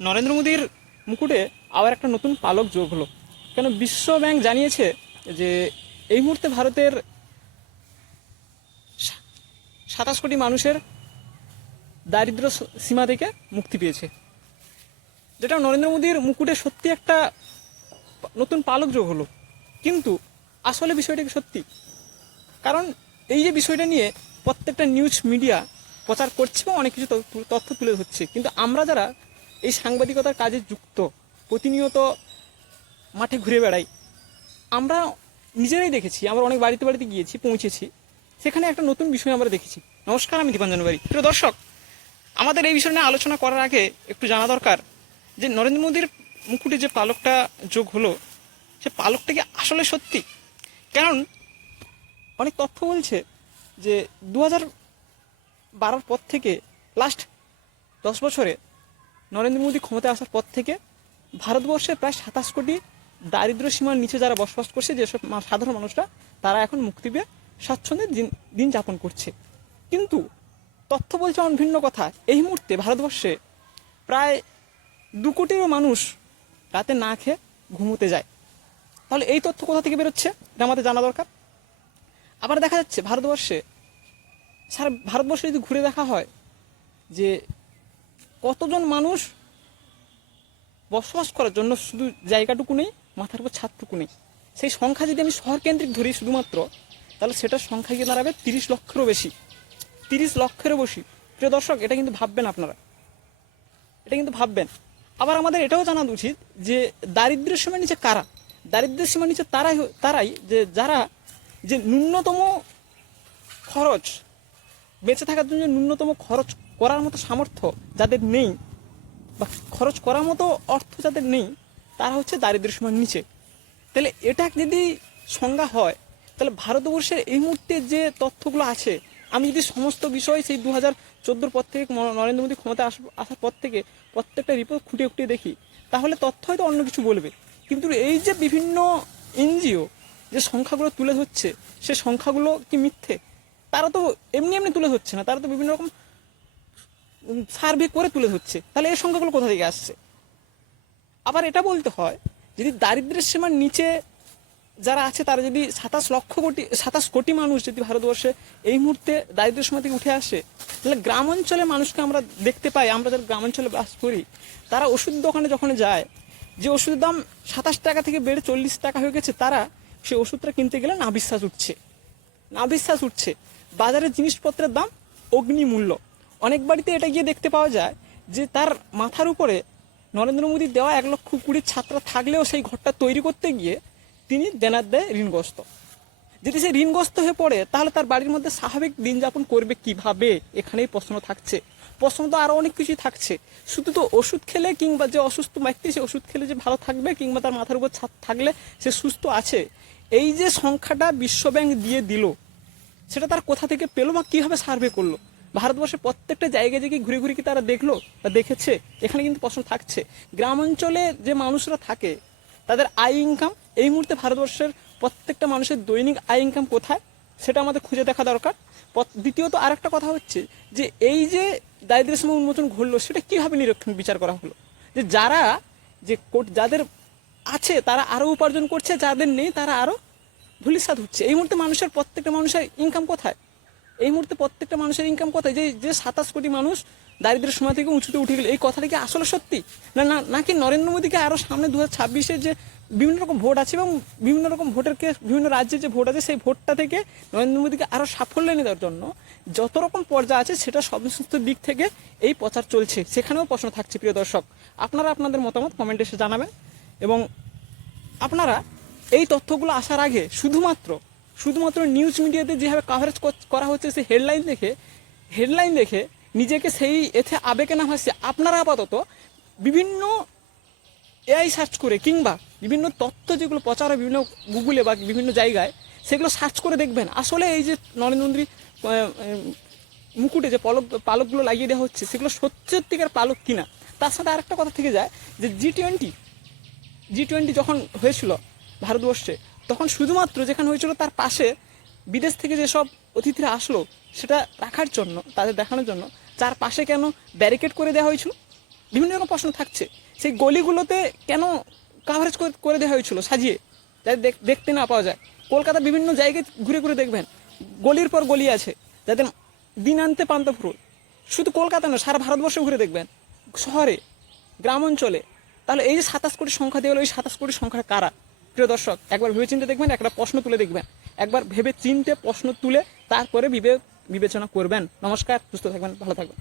নরেন্দ্র মোদীর মুকুটে আবার একটা নতুন পালক যোগ হলো। কেন বিশ্ব ব্যাংক জানিয়েছে যে এই মুহূর্তে ভারতের সাতাশ কোটি মানুষের দারিদ্র সীমা থেকে মুক্তি পেয়েছে। যেটা নরেন্দ্র মোদীর মুকুটে সত্যি একটা নতুন পালক যোগ হলো। কিন্তু আসলে বিষয়টা কি সত্যি? কারণ এই যে বিষয়টা নিয়ে প্রত্যেকটা নিউজ মিডিয়া প্রচার করছে এবং অনেক কিছু তথ্য- তুলে ধরছে। কিন্তু আমরা যারা এই সাংবাদিকতার কাজে যুক্ত, প্রতিনিয়ত মাঠে ঘুরে বেড়াই। আমরা নিজেরাই দেখেছি, আমরা অনেক বাড়িতে বাড়িতে গিয়েছি, পৌঁছেছি। সেখানে একটা নতুন বিষয় আমরা দেখেছি। নমস্কার, আমি দীপাঞ্জন বাড়ি। প্রিয় দর্শক, আমাদের এই বিষয় নিয়ে আলোচনা করার আগে একটু জানা দরকার যে নরেন্দ্র মোদীর মুকুটে যে পালকটা যোগ হলো, সে পালকটা কি আসলে সত্যি? কারণ অনেক তথ্য বলছে যে দু হাজার বারোর পর থেকে লাস্ট দশ বছরে নরেন্দ্র মোদী ক্ষমতায় আসার পর থেকে ভারতবর্ষে প্রায় সাতাশ কোটি দারিদ্র সীমার নিচে যারা বসবাস করছে, যেসব সাধারণ মানুষরা, তারা এখন মুক্তি পেয়ে স্বাচ্ছন্দ্যে দিন দিন যাপন করছে। কিন্তু তথ্য বলছে অন্য ভিন্ন কথা। এই মুহূর্তে ভারতবর্ষে প্রায় দু কোটিরও মানুষ রাতে না খেয়ে ঘুমোতে যায়। তাহলে এই তথ্য কোথা থেকে বেরোচ্ছে? এটা আমাদের জানা দরকার। আবার দেখা যাচ্ছে, ভারতবর্ষে সারা ভারতবর্ষে যদি ঘুরে দেখা হয় যে কতজন মানুষ বসবাস করার জন্য শুধু জায়গাটুকু নেই, মাথার উপর ছাদটুকু নেই? সেই সংখ্যা যদি আমি শহর কেন্দ্রিক ধরি শুধুমাত্র, তাহলে সেটার সংখ্যা গিয়ে দাঁড়াবে তিরিশ লক্ষেরও বেশি। তিরিশ লক্ষেরও বেশি। প্রিয় দর্শক, এটা কিন্তু ভাববেন আপনারা। এটা কিন্তু ভাববেন। আবার আমাদের এটাও জানা উচিত যে দারিদ্র্যের সীমার নিচে কারা? দারিদ্র্যের সীমার নিচে তারাই তারাই যে যারা যে ন্যূনতম খরচ, বেঁচে থাকার জন্য ন্যূনতম খরচ করার মতো সামর্থ্য যাদের নেই বা খরচ করার মতো অর্থ যাদের নেই, তারা হচ্ছে দারিদ্র্য সীমার নিচে। তাহলে এটা যদি সংজ্ঞা হয়, তাহলে ভারতবর্ষের এই মুহূর্তে যে তথ্যগুলো আছে, আমি যদি সমস্ত বিষয় সেই দু হাজার চোদ্দোর পর থেকে নরেন্দ্র মোদী ক্ষমতা আসার পর থেকে প্রত্যেকটা রিপোর্ট খুঁটিয়ে খুঁটিয়ে দেখি, তাহলে তথ্য হয়তো অন্য কিছু বলবে। কিন্তু এই যে বিভিন্ন এনজিও যে সংখ্যাগুলো তুলে ধরছে, সে সংখ্যাগুলো কি মিথ্যে? তারা তো এমনি এমনি তুলে ধরছে না। তারা তো বিভিন্ন রকম সার্ভে করে তুলে ধরছে। তাহলে এই সংখ্যাগুলো কোথা থেকে আসছে? আবার এটা বলতে হয়, যদি দারিদ্র্যের সীমার নিচে যারা আছে, তারা যদি সাতাশ লক্ষ কোটি, সাতাশ কোটি মানুষ যদি ভারতবর্ষে এই মুহূর্তে দারিদ্র্য সীমা থেকে উঠে আসে, তাহলে গ্রাম অঞ্চলে মানুষকে আমরা দেখতে পাই, আমরা যারা গ্রাম অঞ্চলে বাস করি, তারা ওষুধ দোকানে যখন যায়, যে ওষুধের দাম সাতাশ টাকা থেকে বেড়ে চল্লিশ টাকা হয়ে গেছে, তারা সেই ওষুধটা কিনতে গেলে না বিশ্বাস উঠছে। না বিশ্বাস উঠছে। বাজারের জিনিসপত্রের দাম অগ্নিমূল্য। অনেক বাড়িতে এটা গিয়ে দেখতে পাওয়া যায় যে তার মাথার উপরে নরেন্দ্র মোদীর দেওয়া এক লক্ষ কুড়ির ছাত্রা থাকলেও সেই ঘরটা তৈরি করতে গিয়ে তিনি দেনার দেয় ঋণগ্রস্ত। যদি সে ঋণগ্রস্ত হয়ে পড়ে, তাহলে তার বাড়ির মধ্যে স্বাভাবিক দিন যাপন করবে কীভাবে? এখানেই প্রশ্ন থাকছে। প্রশ্ন তো আরও অনেক কিছুই থাকছে। শুধু তো ওষুধ খেলে কিংবা যে অসুস্থ ব্যক্তি সে ওষুধ খেলে যে ভালো থাকবে কিংবা তার মাথার উপর ছাদ থাকলে সে সুস্থ আছে, এই যে সংখ্যাটা বিশ্বব্যাংক দিয়ে দিল, সেটা তার কোথা থেকে পেল বা কীভাবে সার্ভে করল? ভারতবর্ষের প্রত্যেকটা জায়গায় যে কি ঘুরে ঘুরে কি তারা দেখল বা দেখেছে, এখানে কিন্তু প্রশ্ন থাকছে। গ্রাম অঞ্চলে যে মানুষরা থাকে, তাদের আয় ইনকাম এই মুহূর্তে ভারতবর্ষের প্রত্যেকটা মানুষের দৈনিক আয় ইনকাম কোথায়, সেটা আমাদের খুঁজে দেখা দরকার। দ্বিতীয়ত আরেকটা কথা হচ্ছে যে, এই যে দারিদ্র্য সীমা উন্মোচন ঘটলো, সেটা কীভাবে নিরীক্ষণ বিচার করা হলো? যে যারা, যে কোট- যাদের আছে, তারা আরও উপার্জন করছে, যাদের নেই, তারা আরও ধুলিসাত হচ্ছে। এই মুহূর্তে মানুষের, প্রত্যেকটা মানুষের ইনকাম কোথায়? এই মুহূর্তে প্রত্যেকটা মানুষের ইনকাম কোথায়? যে যে সাতাশ কোটি মানুষ দারিদ্রের সময় থেকে উঁচুতে উঠে গেল, এই কথাটা কি আসলে সত্যি? না না, নাকি নরেন্দ্র মোদীকে আরও সামনে দু হাজার যে বিভিন্ন রকম ভোট আছে এবং বিভিন্ন রকম ভোটের কে, বিভিন্ন রাজ্যে যে ভোট আছে, সেই ভোটটা থেকে নরেন্দ্র মোদীকে আরও সাফল্য এনে দেওয়ার জন্য যত রকম পর্যায়ে আছে, সেটা সমস্ত দিক থেকে এই প্রচার চলছে। সেখানেও প্রশ্ন থাকছে, প্রিয় দর্শক। আপনারা আপনাদের মতামত কমেন্টে এসে জানাবেন এবং আপনারা এই তথ্যগুলো আসার আগে শুধুমাত্র শুধুমাত্র নিউজ মিডিয়াতে যেভাবে কাভারেজ করা হচ্ছে সেই হেডলাইন দেখে হেডলাইন দেখে নিজেকে সেই এতে আবেগে না ভাসছে আপনারা আপাতত বিভিন্ন এআই সার্চ করে কিংবা বিভিন্ন তথ্য যেগুলো প্রচার হয় বিভিন্ন গুগলে বা বিভিন্ন জায়গায়, সেগুলো সার্চ করে দেখবেন। আসলে এই যে নরেন্দ্র মোদী মুকুটে যে পলক, পালকগুলো লাগিয়ে দেওয়া হচ্ছে, সেগুলো সত্যি সত্যিকার পালক কিনা? তার সাথে আরেকটা কথা থেকে যায় যে জি টোয়েন্টি জি টোয়েন্টি যখন হয়েছিল ভারতবর্ষে তখন শুধুমাত্র যেখানে হয়েছিল তার পাশে বিদেশ থেকে যেসব অতিথিরা আসলো, সেটা রাখার জন্য, তাদের দেখানোর জন্য তার পাশে কেন ব্যারিকেড করে দেওয়া হয়েছিল? বিভিন্ন রকম প্রশ্ন থাকছে। সেই গলিগুলোতে কেন কাভারেজ করে দেওয়া হয়েছিল সাজিয়ে? যাতে দেখ- দেখতে না পাওয়া যায়। কলকাতা বিভিন্ন জায়গায় ঘুরে ঘুরে দেখবেন, গলির পর গলি আছে, যাতে দিন আনতে পান্তা ফুরুল। শুধু কলকাতা নয়, সারা ভারতবর্ষে ঘুরে দেখবেন। শহরে গ্রাম অঞ্চলে তাহলে এই যে সাতাশ কোটি সংখ্যা দিয়ে হলো, এই সাতাশ কোটি সংখ্যা কারা? প্রিয় দর্শক, একবার ভেবে চিন্তে দেখবেন, একটা প্রশ্ন তুলে দেখবেন। একবার ভেবে চিনতে প্রশ্ন তুলে তারপরে বিবে, বিবেচনা করবেন। নমস্কার, সুস্থ থাকবেন, ভালো থাকবেন।